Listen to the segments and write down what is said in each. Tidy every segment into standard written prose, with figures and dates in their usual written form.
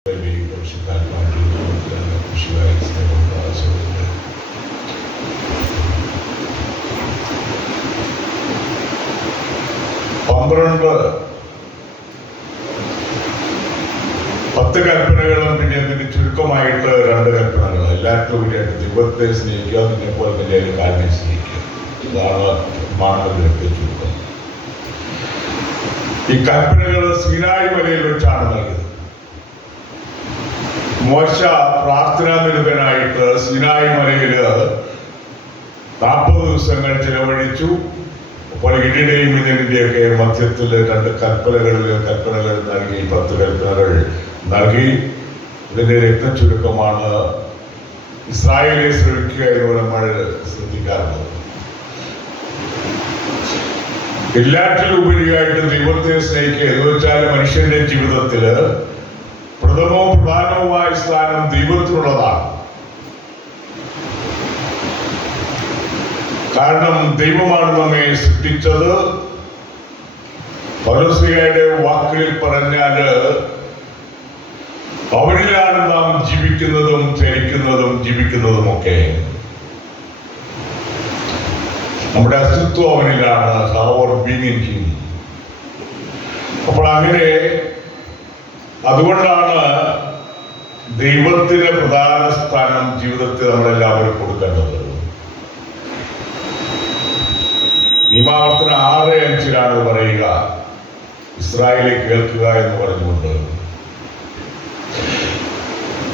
10 കൽപ്പനകളും പിന്നെ അതിന് ചുരുക്കമായിട്ട് 2 കൽപ്പനകൾ. എല്ലാവർക്കും ഉപരിയായിട്ട് ദൈവത്തെ സ്നേഹിക്കുക, നിന്നെപ്പോലെ തന്നെ ഒരു കാലിനെ സ്നേഹിക്കുക. ഇതാണ് മാനവരുടെ ചുരുക്കം. ഈ കൽപ്പനകൾ സീനായി മലയിൽ വെച്ചാണ് നൽകിയത്. മോശ പ്രാർത്ഥനാ നിരതനായിട്ട് സീനായി മലയില് 40 ദിവസങ്ങൾ ചെലവഴിച്ചു. അപ്പോൾ ഇടിയുടെയും ഇതിൻ്റെയൊക്കെ മധ്യത്തിൽ 2 കൽപ്പനകൾ നൽകി, 10 കൽപ്പനകൾ നൽകി. ഇതിന്റെ രത്നചുരുക്കമാണ് ഇസ്രായേലിനെ ശ്രമിക്കുക എന്ന് നമ്മൾ ശ്രദ്ധിക്കാറുള്ളത്. എല്ലാറ്റിലും ഉപരിയായിട്ട് ദൈവത്തെ സ്നേഹിക്കുക എന്ന് വെച്ചാൽ മനുഷ്യന്റെ ജീവിതത്തില് പ്രഥമവും പ്രധാനവുമായ സ്ഥാനം ദൈവത്തിനുള്ളതാണ്. കാരണം ദൈവമാണ് നമ്മെ സൃഷ്ടിച്ചത്. പൗലോസ്ലീഹയുടെ വാക്കുകളിൽ പറഞ്ഞാല് അവരിലാണ് നാം ജീവിക്കുന്നതും ചരിക്കുന്നതും ജീവിക്കുന്നതുമൊക്കെ. നമ്മുടെ അസ്തിത്വം അവനിലാണ്. അപ്പോൾ അങ്ങനെ അതുകൊണ്ടാണ് ദൈവത്തിന് പ്രധാന സ്ഥാനം ജീവിതത്തിൽ നമ്മളെല്ലാവരും കൊടുക്കേണ്ടത്. നിയമാവർത്തനം 6:5 പറയുക, ഇസ്രായേലെ കേൾക്കുക എന്ന് പറഞ്ഞുകൊണ്ട്.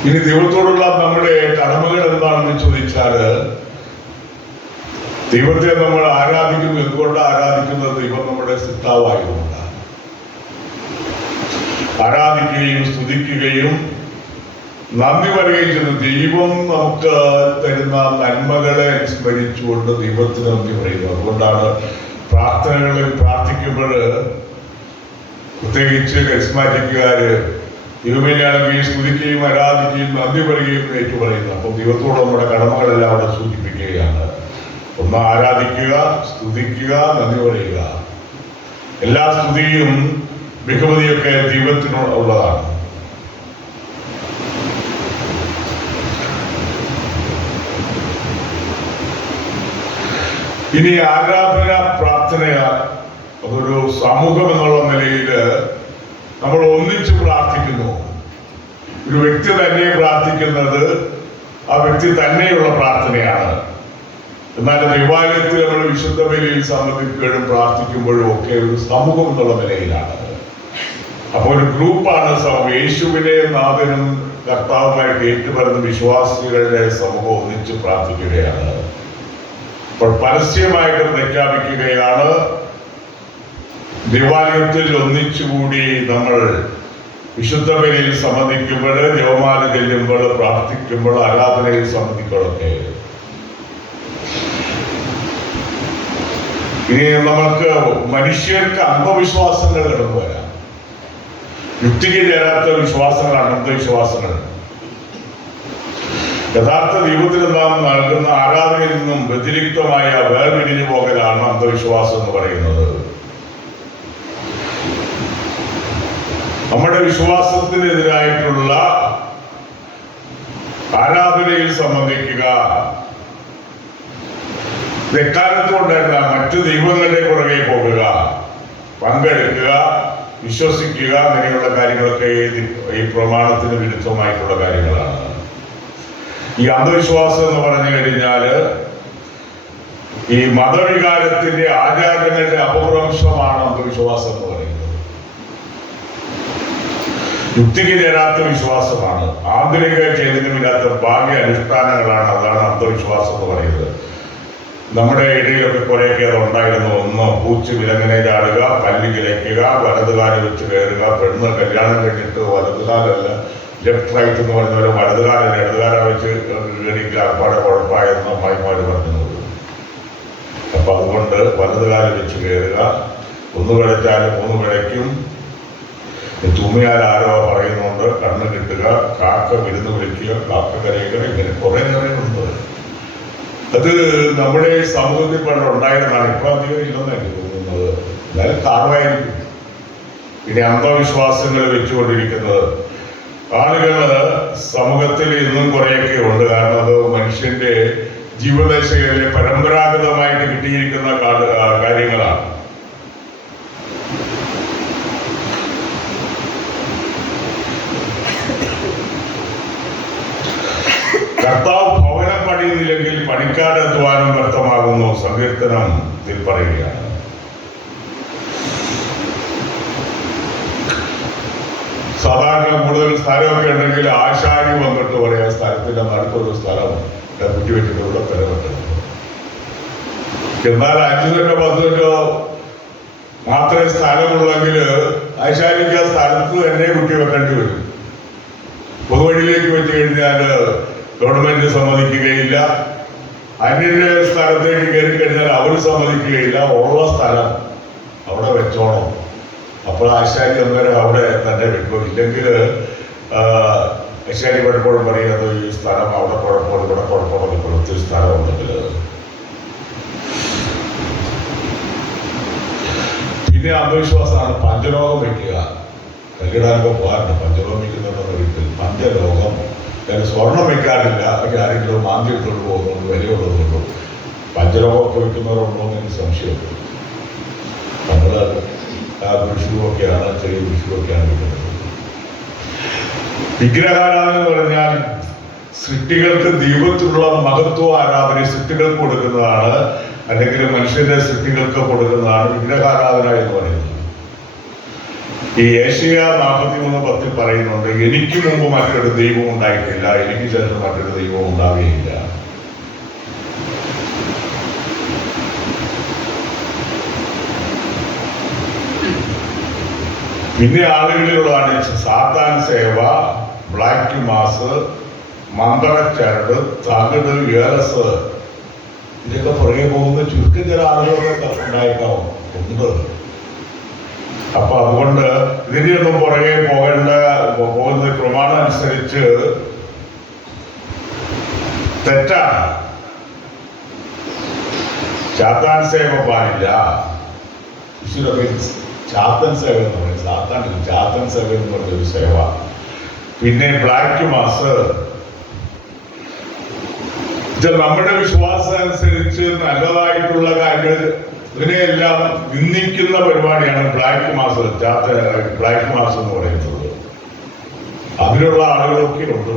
ഇനി ദൈവത്തോടുള്ള നമ്മുടെ കടമകൾ എന്താണെന്ന് ചോദിച്ചാല്, ദൈവത്തെ നമ്മൾ ആരാധിക്കുന്നു. എന്തുകൊണ്ട് ആരാധിക്കുന്നത്? ദൈവം നമ്മുടെ സൃഷ്ടാവായതുകൊണ്ടാണ്. ആരാധിക്കുകയും സ്തുതിക്കുകയും നന്ദി പറയുകയും ചെയ്യുന്ന ദൈവം നമുക്ക് തരുന്ന നന്മകളെ സ്മരിച്ചുകൊണ്ട് ദൈവത്തിന് നന്ദി പറയുന്നു. അതുകൊണ്ടാണ് പ്രാർത്ഥനകളിൽ പ്രാർത്ഥിക്കുമ്പോൾ പ്രത്യേകിച്ച് കരിസ്മാറ്റിക്കുകാര് ദൈവമേയാണെങ്കിൽ സ്തുതിക്കുകയും ആരാധിക്കുകയും നന്ദി പറയുകയും ഏറ്റു പറയുന്നു. അപ്പോൾ ദൈവത്തോട് നമ്മുടെ കടമകളെല്ലാം അവിടെ സൂചിപ്പിക്കുകയാണ്. ഒന്ന് ആരാധിക്കുക, സ്തുതിക്കുക, നന്ദി പറയുക. എല്ലാ സ്തുതിയും ബഹുമതിയൊക്കെ ദൈവത്തിനുള്ളതാണ്. ഇനി ആരാധന പ്രാർത്ഥന അതൊരു സമൂഹം എന്നുള്ള നിലയിൽ നമ്മൾ ഒന്നിച്ച് പ്രാർത്ഥിക്കുന്നു. ഒരു വ്യക്തി തന്നെ പ്രാർത്ഥിക്കുന്നത് ആ വ്യക്തി തന്നെയുള്ള പ്രാർത്ഥനയാണ്. എന്നാൽ ദൈവാലയത്തിൽ നമ്മൾ വിശുദ്ധ ബലിയിൽ സംബന്ധിക്കുകയും പ്രാർത്ഥിക്കുമ്പോഴും ഒക്കെ ഒരു സമൂഹം എന്നുള്ള നിലയിലാണ്. അപ്പോൾ ഒരു ഗ്രൂപ്പാണ് സമൂഹം. യേശുവിനെ നാഥനും കർത്താവുമായിട്ട് ഏറ്റുപറയുന്ന വിശ്വാസികളുടെ സമൂഹം ഒന്നിച്ച് പ്രാർത്ഥിക്കുകയാണ്. അപ്പോൾ പരസ്യമായിട്ട് പ്രഖ്യാപിക്കുകയാണ്, ദേവാലയത്തിൽ ഒന്നിച്ചുകൂടി നമ്മൾ വിശുദ്ധ ബലിയിൽ സംബന്ധിക്കുമ്പോൾ, ജപമാല ചെല്ലുമ്പോൾ, പ്രാർത്ഥിക്കുമ്പോൾ, ആരാധനയിൽ സംബന്ധിക്കുമ്പോഴൊക്കെ. ഇനി നമുക്ക് മനുഷ്യർക്ക് അന്ധവിശ്വാസങ്ങൾ കടന്നു വരാം. യുക്തിക്ക് ചേരാത്ത വിശ്വാസങ്ങളാണ് അന്ധവിശ്വാസങ്ങൾ. യഥാർത്ഥ ദൈവത്തിന് നാം നൽകുന്ന ആരാധനയിൽ നിന്നും വ്യതിരിക്തമായ വേർപിരിഞ്ഞു പോകലാണ് അന്ധവിശ്വാസം എന്ന് പറയുന്നത്. നമ്മുടെ വിശ്വാസത്തിനെതിരായിട്ടുള്ള ആരാധനയിൽ സംബന്ധിക്കുക, എക്കാലത്തുണ്ടായിരുന്ന മറ്റു ദൈവങ്ങളുടെ പുറകെ പോകുക, പങ്കെടുക്കുക, വിശ്വസിക്കുക, അങ്ങനെയുള്ള കാര്യങ്ങളൊക്കെ ഈ പ്രമാണത്തിന് വിരുദ്ധമായിട്ടുള്ള കാര്യങ്ങളാണ്. ഈ അന്ധവിശ്വാസം എന്ന് പറഞ്ഞു കഴിഞ്ഞാല് ഈ മതവികാരത്തിന്റെ ആചാരങ്ങളുടെ അപഭ്രംശമാണ് അന്ധവിശ്വാസം എന്ന് പറയുന്നത്. യുക്തിക്ക് ചേരാത്ത വിശ്വാസമാണ്. ആന്തരിക ചൈതന്യമില്ലാത്ത ഭാഗ്യ അനുഷ്ഠാനങ്ങളാണ്. അതാണ് അന്ധവിശ്വാസം എന്ന് പറയുന്നത്. നമ്മുടെ ഇടയിലൊക്കെ കുറേയൊക്കെ അത് ഉണ്ടായിരുന്നു. ഒന്ന്, പൂച്ച് വിലങ്ങനെ ചാടുക, പല്ലി കിളയ്ക്കുക, വലതുകാലം വെച്ച് കയറുക, പെണ്ണ് കല്യാണം കഴിഞ്ഞിട്ട് വലതുകാലല്ല ലെഫ്റ്റ് റൈറ്റ് എന്ന് പറഞ്ഞ പോലെ വലതുകാലം ഇടതുകാലം വെച്ച് കയറിക്കുക, അപ്പാടെ കുഴപ്പമായെന്ന് അമ്മായിമാര് പറഞ്ഞത്. അപ്പൊ അതുകൊണ്ട് വലതുകാലം വെച്ച് കയറുക, 1 പിഴച്ചാൽ 3 പിഴയ്ക്കും, തുമ്മിയാൽ ആരോ പറയുന്നുണ്ട്, കണ്ണ് കിട്ടുക, കാക്ക വിരുന്ന് വിളിക്കുക, കാക്ക കരയുക, ഇങ്ങനെ കുറെ കാര്യങ്ങളുണ്ട്. അത് നമ്മുടെ സമൂഹത്തിൽ പണ്ട് ഉണ്ടായിരുന്നതാണ്. ഇപ്പൊ അധികം ഇല്ലെന്ന് എനിക്ക് തോന്നുന്നത്. എന്നാലും കാണുമായിരിക്കും. പിന്നെ അന്ധവിശ്വാസങ്ങൾ വെച്ചുകൊണ്ടിരിക്കുന്നത് ആളുകള് സമൂഹത്തിൽ ഇന്നും കുറെയൊക്കെ ഉണ്ട്. കാരണം അത് മനുഷ്യന്റെ ജീവിതശൈലിയിൽ പരമ്പരാഗതമായിട്ട് കിട്ടിയിരിക്കുന്ന കാര്യങ്ങളാണ്. കർത്താവ് ഭവനം പണിയുന്നില്ലെങ്കിൽ പണിക്കാട് അധ്വാനം വ്യർത്ഥമാകുന്നു, സങ്കീർത്തനത്തിൽ പറയുകയാണ്. സാധാരണ കൂടുതൽ സ്ഥലമൊക്കെ ഉണ്ടെങ്കിൽ ആശാരി വന്നിട്ട് പറയാം, സ്ഥലത്തിന്റെ നടുക്കൊരു സ്ഥലം കുറ്റിവെച്ചിട്ട് ഇവിടെ പെരവെട്ടത്. എന്നാൽ 5 സെന്റോ 10 സെന്റോ മാത്രമേ സ്ഥലമുള്ളെങ്കിൽ ആശാരിക്ക് ആ സ്ഥലത്ത് തന്നെ കുറ്റിവെക്കേണ്ടി വരും. പൊതുവഴിയിലേക്ക് വെച്ച് കഴിഞ്ഞാൽ ഗവൺമെന്റ് സമ്മതിക്കുകയില്ല. അന്യന്റെ സ്ഥലത്തേക്ക് കയറി കഴിഞ്ഞാൽ അവർ സമ്മതിക്കുകയില്ല. ഉള്ള സ്ഥലം അവിടെ വെച്ചോണം. അപ്പോൾ ആശാരി അന്നേരം അവിടെ തന്നെ വെക്കും. ഇല്ലെങ്കിൽ ആശാരി പലപ്പോഴും പറയുന്നത് ഈ സ്ഥലം അവിടെ കുഴപ്പമാണ്, ഇവിടെ കുഴപ്പമാണ്, ഇപ്പോഴത്തെ സ്ഥലം ഉണ്ടെങ്കിൽ. പിന്നെ അന്ധവിശ്വാസമാണ് പഞ്ചലോകം വയ്ക്കുക. കല്ലിടാനൊക്കെ പോകാറുണ്ട്, പഞ്ചലോകം വയ്ക്കുന്നുണ്ടെന്ന് ഒരിക്കൽ. പഞ്ചലോകം സ്വർണം വെക്കാറില്ല, അല്ലെങ്കിൽ ആരെങ്കിലും മാന്തി ഇട്ടുകൊണ്ട് പോകുന്നുണ്ട്, വിലയുള്ളതുകൊണ്ടും. പഞ്ചലോകമൊക്കെ വെക്കുന്നവരുണ്ടോ എന്ന് എനിക്ക് സംശയമുണ്ട്. നമ്മള് വിഷുവൊക്കെയാണ്, ചെറിയ വിഷുവൊക്കെയാണ് വെക്കുന്നത്. വിഗ്രഹാരാധന എന്ന് പറഞ്ഞാൽ സൃഷ്ടികൾക്ക് ദൈവത്തിലുള്ള മഹത്വ ആരാധന സൃഷ്ടികൾക്ക് കൊടുക്കുന്നതാണ്, അല്ലെങ്കിൽ മനുഷ്യന്റെ സൃഷ്ടികൾക്ക് കൊടുക്കുന്നതാണ് വിഗ്രഹാരാധന എന്ന് പറയുന്നത്. ഈ ഏഷ്യ 43:10 പറയുന്നുണ്ട്, എനിക്ക് മുമ്പ് മറ്റൊരു ദൈവം ഉണ്ടായിട്ടില്ല, എനിക്ക് ശേഷം മറ്റൊരു ദൈവം ഉണ്ടാവുകയില്ല. പിന്നെ ആളുകളിലുള്ളതാണ് സാത്താൻ സേവ, ബ്ലാക്ക് മാസ്, മന്ത്രച്ചരട്, തകിട്, ഏലസ്. ഇതൊക്കെ പുറകെ പോകുന്ന ചുരുക്കം ചില ആളുകളൊക്കെ ഉണ്ടായിട്ടാവും ഉണ്ട്. അപ്പൊ അതുകൊണ്ട് ഇതിന്റെയൊന്നും പുറകെ പോകുന്ന പ്രമാണം അനുസരിച്ച് തെറ്റാണ്. ചാത്താൻ സേവ പാടില്ല. ചാത്തൻ സേവ എന്ന് പറയും, ചാത്തൻ സേവ എന്ന് പറഞ്ഞൊരു സേവ. പിന്നെ ബ്ലാക്ക് മാസ്, ഇത് നമ്മുടെ വിശ്വാസം അനുസരിച്ച് നല്ലതായിട്ടുള്ള കാര്യങ്ങൾ ഇതിനെയെല്ലാം നിന്ദിക്കുന്ന പരിപാടിയാണ് ബ്ലാക്ക് മാസ്, ബ്ലാക്ക് മാസ് എന്ന് പറയുന്നത്. അതിലുള്ള ആളുകളൊക്കെ ഉണ്ട്.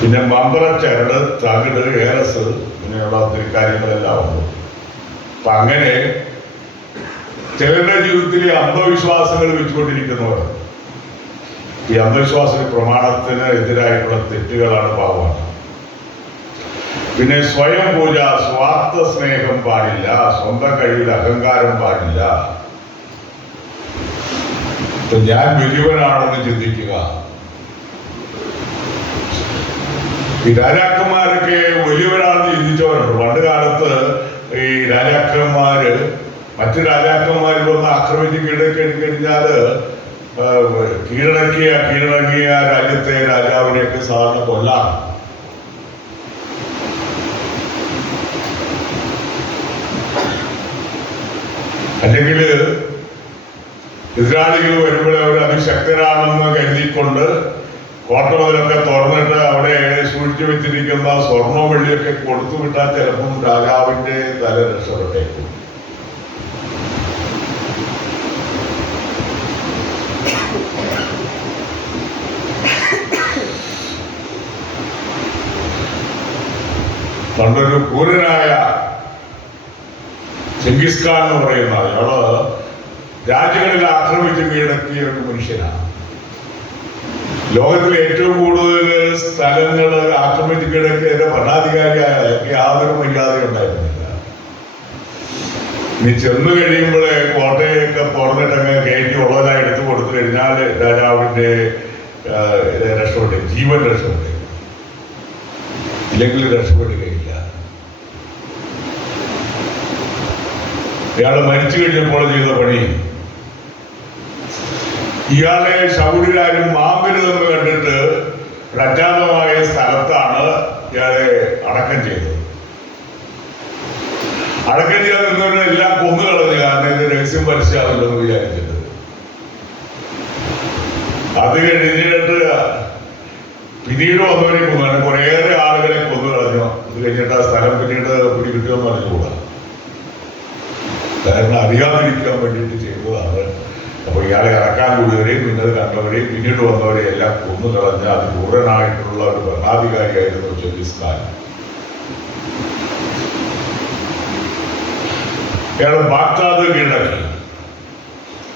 പിന്നെ മന്ത്രച്ചരട്, തകിട്, ഏലസ്, ഇങ്ങനെയുള്ള ഒത്തിരി കാര്യങ്ങളെല്ലാം ഉണ്ട്. അപ്പൊ അങ്ങനെ ചിലരുടെ ജീവിതത്തിലെ അന്ധവിശ്വാസങ്ങൾ വെച്ചുകൊണ്ടിരിക്കുന്നവർ ഈ അന്ധവിശ്വാസ പ്രമാണത്തിന് എതിരായിട്ടുള്ള തെറ്റുകളാണ്, പാവമാണ്. പിന്നെ സ്വയം പൂജ, സ്വാർത്ഥ സ്നേഹം പാടില്ല, സ്വന്തം കഴിവിൽ അഹങ്കാരം പാടില്ല. ഞാൻ വലിയവനാണെന്ന് ചിന്തിക്കുക. ഈ രാജാക്കന്മാരൊക്കെ വലിയവരാണെന്ന് ചിന്തിച്ചവരുണ്ട്. പണ്ട് കാലത്ത് ഈ രാജാക്കന്മാര് മറ്റു രാജാക്കന്മാർ വന്ന് ആക്രമിച്ച് കീഴടക്കിക്കഴിഞ്ഞാല് കീഴടങ്ങിയ രാജ്യത്തെ രാജാവിനെയൊക്കെ സാധാരണ കൊല്ലാം. അല്ലെങ്കിൽ എതിരാളികൾ വരുമ്പോൾ അവർ അതിശക്തരാണെന്ന് കരുതിക്കൊണ്ട് കോട്ടമതിലൊക്കെ തുറന്നിട്ട് അവിടെ സൂക്ഷിച്ചു വെച്ചിരിക്കുന്ന സ്വർണവും വെള്ളിയൊക്കെ കൊടുത്തു വിട്ടാൽ ചിലപ്പം രാജാവിന്റെ തല രക്ഷപ്പെട്ടേക്കും. പണ്ടൊരു ക്രൂരനായ ചെങ്കിസ് ഖാൻ എന്ന് പറയുന്ന അയാള് രാജ്യങ്ങളിൽ ആക്രമിച്ച് കീഴടക്കിയ ഒരു മനുഷ്യനാണ്. ലോകത്തിലെ ഏറ്റവും കൂടുതൽ സ്ഥലങ്ങൾ ആക്രമിച്ച് കീഴടക്കിയ ഭരണാധികാരിയായ യാതൊരു മര്യാദ ഉണ്ടായിരുന്നില്ല. ഇനി ചെന്ന് കഴിയുമ്പോൾ കോട്ടയൊക്കെ തുറന്നിട്ടങ്ങ് കയറ്റി ഉള്ളതെല്ലാം എടുത്തു കൊടുത്തു കഴിഞ്ഞാൽ രാജാവിന്റെ രക്ഷപ്പെട്ടു, ജീവൻ രക്ഷപ്പെട്ടു, ഇല്ലെങ്കിൽ രക്ഷപ്പെടുകയില്ല. ഇയാള് മരിച്ചു കഴിഞ്ഞപ്പോൾ ചെയ്ത പണി, ഇയാളെ ശൗര്യരാരും മാമ്പരുതെന്ന് കണ്ടിട്ട് ഒരു അജ്ഞാതമായ സ്ഥലത്താണ് ഇയാളെ അടക്കം ചെയ്തത്. അടക്കം ചെയ്യാൻ നിന്നവരെല്ലാം കൊന്നുകളഞ്ഞു. കാരണം ഇത് രഹസ്യം പരസ്യമാണല്ലോ എന്ന് വിചാരിച്ചിട്ട്. അത് കഴിഞ്ഞിട്ട് പിന്നീട് വന്നവരെ കൊന്നു, കുറേയേറെ ആളുകളെ കൊന്നു കളഞ്ഞു. അത് കഴിഞ്ഞിട്ട് ആ സ്ഥലം പിന്നീട് പിടികിട്ടുമെന്ന് പറഞ്ഞുകൂടാ, കാരണം അറിയാതിരിക്കാൻ വേണ്ടിയിട്ട് ചെയ്തതാണ്. അപ്പോൾ ഇയാളെ ഇറക്കാൻ കൂടിയവരെയും പിന്നീട് കണ്ടവരെയും പിന്നീട് വന്നവരെയും എല്ലാം കൊന്നു കളഞ്ഞ അതിക്രൂരനായിട്ടുള്ള ഒരു ഭരണാധികാരിയായിരുന്നു ചെങ്കിസ് ഖാൻ. ഇയാൾ ബാഗ്ദാദ് കീഴടക്കി.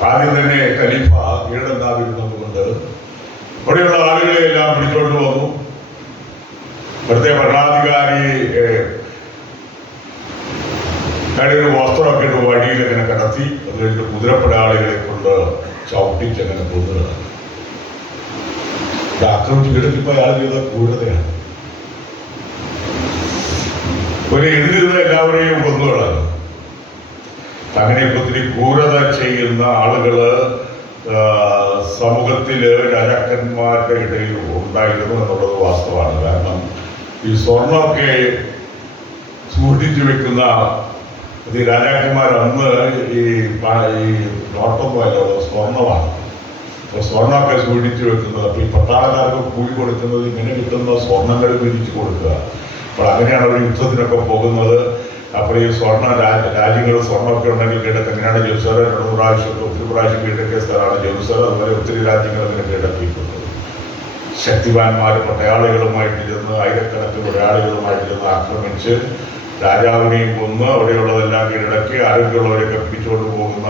ആദ്യം തന്നെ ഖലീഫ കീഴടങ്ങാതിരുന്നതുകൊണ്ട് ഇവിടെയുള്ള ആളുകളെ എല്ലാം പിടിച്ചോണ്ട് വന്നു. ഇവിടുത്തെ ഭരണാധികാരി ഒരു വസ്ത്രമൊക്കെ ഇട്ട് വഴിയിൽ അങ്ങനെ കടത്തി. അത് കഴിഞ്ഞിട്ട് കുതിരപ്പടയാളികളെ കൊണ്ട് ചവിട്ടിച്ചങ്ങനെ കൊന്നുകളാണ്. ആക്രമിച്ച് കീഴടക്കിപ്പോ അയാൾ ചെയ്ത ക്രൂരതയാണ്. ഒരു എഴുതിരുന്ന എല്ലാവരെയും കൊന്നുകളാണ്. അങ്ങനെ ഒത്തിരി ക്രൂരത ചെയ്യുന്ന ആളുകള് സമൂഹത്തില് രാജാക്കന്മാരുടെ ഇടയിൽ ഉണ്ടായിരുന്നു എന്നുള്ളത് വാസ്തവമാണ്. കാരണം ഈ സ്വർണമൊക്കെ സൂക്ഷിച്ചു വെക്കുന്ന രാജാക്കന്മാർ അന്ന് ഈ നോട്ടൊന്നുമല്ല, സ്വർണമാണ്. അപ്പൊ സ്വർണമൊക്കെ സൂക്ഷിച്ചു വെക്കുന്നത്. അപ്പൊ ഈ പട്ടാളക്കാർക്ക് കൂലി കൊടുക്കുന്നത് ഇങ്ങനെ കിട്ടുന്ന സ്വർണങ്ങൾ പിരിച്ചു കൊടുക്കുക. അപ്പോൾ അങ്ങനെയാണ് അവർ യുദ്ധത്തിനൊക്കെ പോകുന്നത്. അപ്പോൾ ഈ രാജ്യങ്ങൾ സ്വർണ്ണമൊക്കെ ഉണ്ടെങ്കിൽ കീഴടക്കം. അങ്ങനെയാണ് ജെറുസലേം 2 പ്രാവശ്യം ഒത്തിരി പ്രാവശ്യം കീഴടക്കിയ സ്ഥലമാണ് ജെറുസലേം. അതുപോലെ ഒത്തിരി രാജ്യങ്ങൾ അങ്ങനെ കീഴടക്കിയിട്ടുണ്ട്. ശക്തിവാന്മാർ പടയാളികളുമായിട്ട് ചെന്ന് ആയിരക്കണക്കിന് പടയാളികളുമായിട്ട് ചെന്ന് ആക്രമിച്ച് രാജാവിനെയും കൊന്ന് അവിടെയുള്ളതെല്ലാം കീഴടക്കി ആരോഗ്യമുള്ളവരെയൊക്കെ പിടിച്ചുകൊണ്ട് പോകുന്ന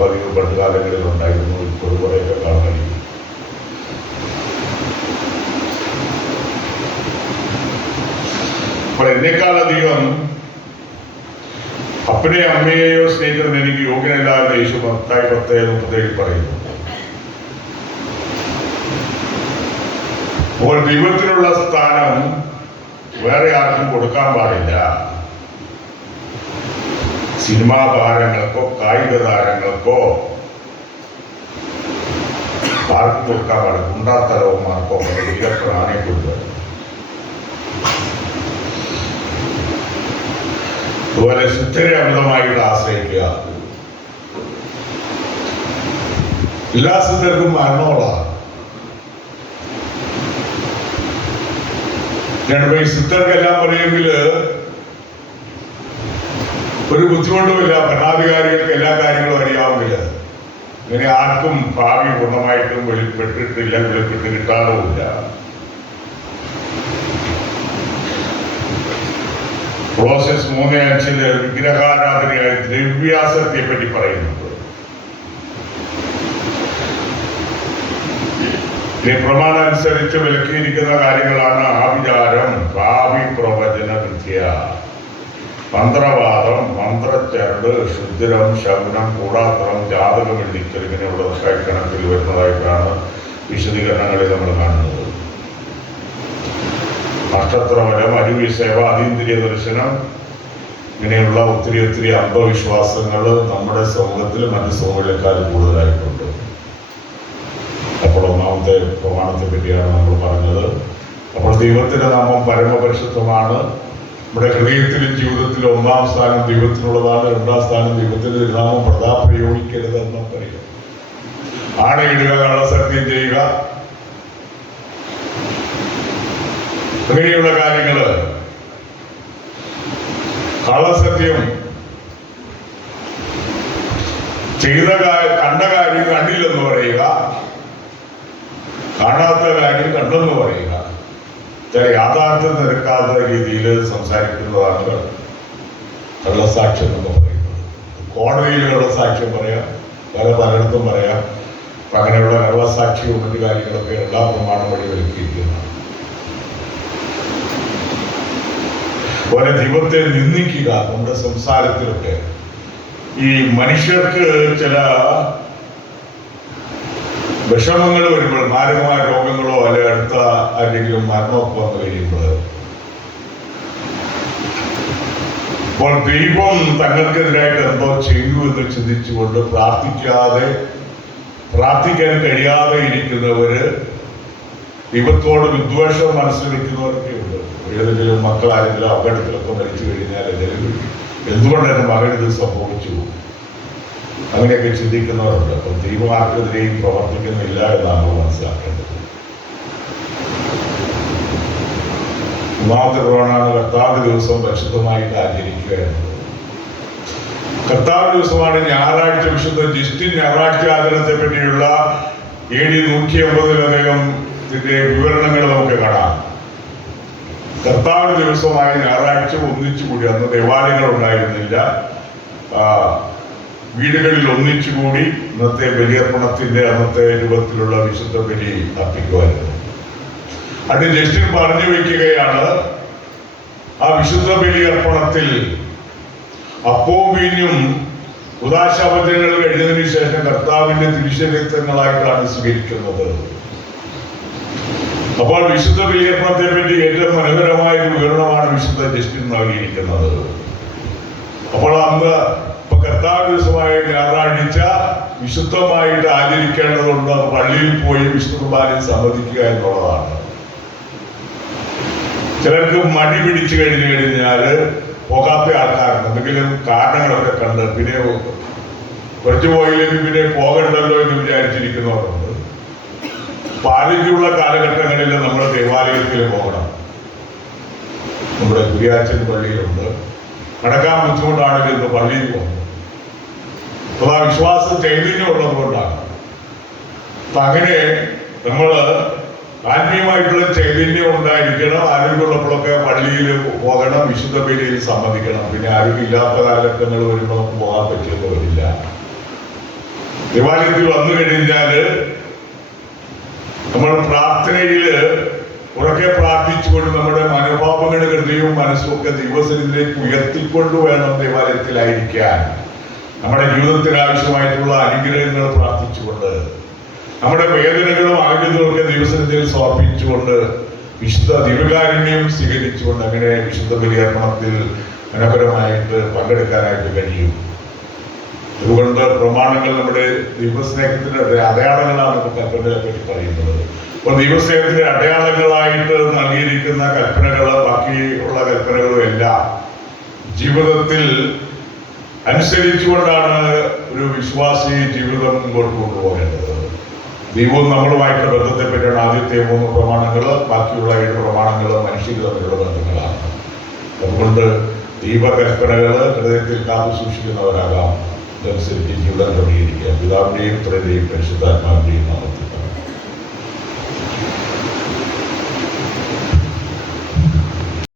പതിവ് പണ്ടുകാലങ്ങളിൽ ഉണ്ടായിരുന്നു. ഇപ്പോൾ കുറേയൊക്കെ കാണാൻ കഴിയും. അപ്പോൾ എന്നെക്കാളധികം അപ്പനെയോ അമ്മയെയോ സ്നേഹിക്കുന്നതിന് എനിക്ക് യോഗ്യനല്ല എന്ന് യേശു മത്തായി 10:37 പറയുന്നു. അപ്പോൾ ദൈവത്തിനുള്ള സ്ഥാനം വേറെ ആർക്കും കൊടുക്കാൻ പാടില്ല. സിനിമാ താരങ്ങൾക്കോ കായിക താരങ്ങൾക്കോ ആർക്കും കൊടുക്കാൻ പാടില്ല. ഗുണ്ടാത്തലവന്മാർക്കോ വീരപ്രാണെ കൊടുക്കുക. അതുപോലെ ശുദ്ധരെ അമിതമായിട്ട് ആശ്രയിക്കുക. എല്ലാ സിദ്ധർക്കും മരണമുള്ളതാണ്. ഈ സിദ്ധർക്കെല്ലാം പറയുമെങ്കിൽ ഒരു ബുദ്ധിമുട്ടുമില്ല. ഭരണാധികാരികൾക്ക് എല്ലാ കാര്യങ്ങളും അറിയാവുന്നില്ല. ഇങ്ങനെ ആർക്കും ഭാവി പൂർണ്ണമായിട്ടും വെളിപ്പെട്ടിട്ടില്ല, വെളിപ്പെട്ട് കിട്ടാറുമില്ല. കൊളോസ്യസ് 3:5 വിഗ്രഹാരാധനയായ ദ്രവ്യാസത്തെ പറ്റി പറയുന്നുണ്ട്. ഈ പ്രമാണം അനുസരിച്ച് വിലക്കിയിരിക്കുന്ന കാര്യങ്ങളാണ് ആഭിചാരം, ഭാവി പ്രവചന വിദ്യ, മന്ത്രവാദം, മന്ത്രച്ചരട്, ശുദ്രം, ശകുനം, കൂടാത്തരം, ജാതകം എഴുതിക്കൽ ഇങ്ങനെയുള്ളതൊക്കെ കണക്കിൽ വരുന്നതായിട്ടാണ് വിശദീകരണങ്ങളിൽ നമ്മൾ കാണുന്നത്. നക്ഷത്രഫലം, അരുവി സേവ, അതീന്ദ്രിയ ദർശനം, ഇങ്ങനെയുള്ള ഒത്തിരി അന്ധവിശ്വാസങ്ങൾ നമ്മുടെ സമൂഹത്തിൽ മറ്റു സമൂഹങ്ങളെക്കാളും കൂടുതലായിട്ടുണ്ട്. അപ്പോൾ ഒന്നാമത്തെ പ്രമാണത്തെ പറ്റിയാണ് നമ്മൾ പറഞ്ഞത്. അപ്പോൾ ദൈവത്തിന്റെ നാമം പരമപരിശുദ്ധമാണ്. നമ്മുടെ ഹൃദയത്തിലും ജീവിതത്തിലും 1-ാം സ്ഥാനം ദൈവത്തിനുള്ളതാണ്. 2-ാം സ്ഥാനം ദൈവത്തിന്റെ തിരുനാമം പ്രയോജിക്കരുതെന്ന് പറയുക. ആണയിടുക, കള്ളസത്യം ചെയ്യുക, അങ്ങനെയുള്ള കാര്യങ്ങള്. കള്ളസത്യം കണ്ട കാര്യം കണ്ടില്ലെന്ന് പറയുക, കാണാത്ത കാര്യം കണ്ടെന്ന് പറയുക. ചില യാഥാർത്ഥ്യം നിരക്കാത്ത രീതിയിൽ സംസാരിക്കുന്നതാണ് കള്ളസാക്ഷ്യം എന്ന് പറയുന്നത്. കോടതിയിൽ കള്ളസാക്ഷ്യം പറയാം, പലയിടത്തും പറയാം. അങ്ങനെയുള്ള കള്ളസാക്ഷ്യവും മറ്റു കാര്യങ്ങളൊക്കെ എല്ലാ പ്രമാണം വഴി വിലക്കിയിരിക്കുന്നതാണ്. അതുപോലെ ദൈവത്തെ നിന്ദിക്കുക. നമ്മുടെ സംസാരത്തിലൊക്കെ ഈ മനുഷ്യർക്ക് ചില വിഷമങ്ങൾ വരുമ്പോൾ, മാരകമായ രോഗങ്ങളോ അല്ലെ അടുത്ത ആരെങ്കിലും മരണമൊക്കെ വന്നു കഴിയുമ്പോൾ, അപ്പോൾ ദൈവം തങ്ങൾക്കെതിരായിട്ട് എന്തോ ചെയ്തു എന്ന് ചിന്തിച്ചുകൊണ്ട് പ്രാർത്ഥിക്കാൻ കഴിയാതെ ഇരിക്കുന്നവര്, ദൈവത്തോട് വിദ്വേഷം മനസ്സിൽ വെക്കുന്നവരൊക്കെ ഉണ്ട്. ഏതെങ്കിലും മക്കളാരെങ്കിലും അപകടത്തിലൊക്കെ മരിച്ചു കഴിഞ്ഞാൽ എന്തുകൊണ്ട് എൻ്റെ മകൻ ഇത് സംഭവിച്ചു, അങ്ങനെയൊക്കെ ചിന്തിക്കുന്നവരുണ്ട്. അപ്പോൾ ദൈവം ആർക്കെതിരെയും പ്രവർത്തിക്കുന്നില്ല എന്നാണ് നമ്മൾ മനസ്സിലാക്കേണ്ടത്. ഒന്നാമത്തെ പ്രമാണമാണ് കർത്താവ് ദിവസം പരിശുദ്ധമായിട്ട് ആചരിക്കുക എന്നത്. കർത്താവ് ദിവസമാണ് ഞായറാഴ്ച, വിശുദ്ധ ജസ്റ്റിൻ ഞായറാഴ്ച ആചരണത്തെ പറ്റിയുള്ള AD 150 ഇതിന്റെ വിവരണങ്ങൾ നമുക്ക് കാണാം. കർത്താവ് ദിവസമായി ഞായറാഴ്ച ഒന്നിച്ചുകൂടി, അന്ന് ദേവാലയങ്ങൾ ഉണ്ടായിരുന്നില്ല, വീടുകളിൽ ഒന്നിച്ചുകൂടി ഇന്നത്തെ ബലിയർപ്പണത്തിന്റെ അന്നത്തെ രൂപത്തിലുള്ള വിശുദ്ധ ബലി അർപ്പിക്കുമായിരുന്നു. അത് ജസ്റ്റിൻ പറഞ്ഞു വയ്ക്കുകയാണ്, ആ വിശുദ്ധ ബലിയർപ്പണത്തിൽ അപ്പവും വീഞ്ഞും ഉദാശാപചനങ്ങൾ കഴിഞ്ഞതിന് ശേഷം കർത്താവിന്റെ തിരുശരീരങ്ങളായിട്ടാണ് സ്വീകരിക്കുന്നത്. അപ്പോൾ വിശുദ്ധ ബലിയർപ്പണത്തെ പറ്റി ഏറ്റവും മനോഹരമായ ഒരു വിവരണമാണ് വിശുദ്ധ ജസ്റ്റിൻ നൽകിയിരിക്കുന്നത്. അപ്പോൾ അന്ന് ഇപ്പൊ കർത്താവ് ദിവസമായ ഞായറാഴ്ച വിശുദ്ധമായിട്ട് ആചരിക്കേണ്ടതുണ്ട്. പള്ളിയിൽ പോയി വിശുദ്ധ കുർബാനയിൽ സംബന്ധിക്കുക എന്നുള്ളതാണ്. ചിലർക്ക് മടി പിടിച്ചു കഴിഞ്ഞാല് പോകാത്ത ആൾക്കാരുണ്ട്. എന്തെങ്കിലും കാരണങ്ങളൊക്കെ കണ്ട് പിന്നെ കുറച്ചു പോയില്ലെങ്കിൽ പിന്നെ പോകണ്ടല്ലോ എന്ന് വിചാരിച്ചിരിക്കുന്നവരുണ്ട്. ആരോഗ്യമുള്ള കാലഘട്ടങ്ങളിൽ നമ്മൾ ദേവാലയത്തിൽ പോകണം. നമ്മുടെ കുര്യാച്ചൻ പള്ളിയിലുണ്ട്. നടക്കാൻ ബുദ്ധിമുട്ടാണെങ്കിൽ ഇന്ന് പള്ളിയിൽ പോകുന്നു. അപ്പോൾ ആ വിശ്വാസം ചൈതന്യം ഉള്ളത് കൊണ്ടാണ്. അപ്പൊ അങ്ങനെ നമ്മൾ ആത്മീയമായിട്ടുള്ള ചൈതന്യം ഉണ്ടായിരിക്കണം. ആരോഗ്യമുള്ളപ്പോഴൊക്കെ പള്ളിയിൽ പോകണം, വിശുദ്ധ ബലിയിൽ സംബന്ധിക്കണം. പിന്നെ ആരോഗ്യമില്ലാത്ത കാലഘട്ടങ്ങൾ വരുമ്പോൾ നമുക്ക് പോകാൻ പറ്റിയെന്ന് വരില്ല. ദേവാലയത്തിൽ വന്നു കഴിഞ്ഞാല് നമ്മൾ പ്രാർത്ഥനയില് ഉറക്കെ പ്രാർത്ഥിച്ചുകൊണ്ട് നമ്മുടെ മനോഭാവങ്ങളുടെ ഹൃദയവും മനസ്സും ഒക്കെ ദൈവസന്നിധിയിലേക്ക് ഉയർത്തിക്കൊണ്ട് വേണം ദേവാലയത്തിലായിരിക്കാൻ. നമ്മുടെ ജീവിതത്തിന് ആവശ്യമായിട്ടുള്ള അനുഗ്രഹങ്ങൾ പ്രാർത്ഥിച്ചുകൊണ്ട്, നമ്മുടെ വേദനകളും ആഗ്രഹങ്ങളൊക്കെ ദൈവസന്നിധിയിൽ സമർപ്പിച്ചുകൊണ്ട്, വിശുദ്ധ ദിവ്യകാരുണ്യം സ്വീകരിച്ചുകൊണ്ട് അങ്ങനെ വിശുദ്ധ ബലിയർപ്പണത്തിൽ മനോഹരമായിട്ട് പങ്കെടുക്കാനായിട്ട് കഴിയും. അതുകൊണ്ട് പ്രമാണങ്ങൾ നമ്മുടെ ദൈവസ്നേഹത്തിന്റെ അടയാളങ്ങളാണ് നമുക്ക് കൽപ്പനകളെ പറ്റി പറയുന്നത്. അപ്പോൾ ദൈവസ്നേഹത്തിന്റെ അടയാളങ്ങളായിട്ട് നൽകിയിരിക്കുന്ന കൽപ്പനകൾ, ബാക്കിയുള്ള കൽപ്പനകളും എല്ലാം ജീവിതത്തിൽ അനുസരിച്ചുകൊണ്ടാണ് ഒരു വിശ്വാസി ജീവിതം മുമ്പോട്ട് കൊണ്ടുപോകേണ്ടത്. ദൈവവും നമ്മളുമായിട്ടുള്ള ബന്ധത്തെ പറ്റിയാണ് ആദ്യത്തെ 3 പ്രമാണങ്ങൾ. ബാക്കിയുള്ള 7 പ്രമാണങ്ങൾ മനുഷ്യർ തമ്മിലുള്ള ബന്ധങ്ങളാണ്. അതുകൊണ്ട് ദൈവകൽപ്പനകൾ ഹൃദയത്തിൽ കാത്തു സൂക്ഷിക്കുന്നവരാകാം. ഇതനുസരിച്ച് ജീവിതം ക്രമീകരിക്കുക. പിതാവിന്റെയും പുത്രന്റെയും പരിശുദ്ധാത്മാവിന്റെയും നാമത്തിൽ.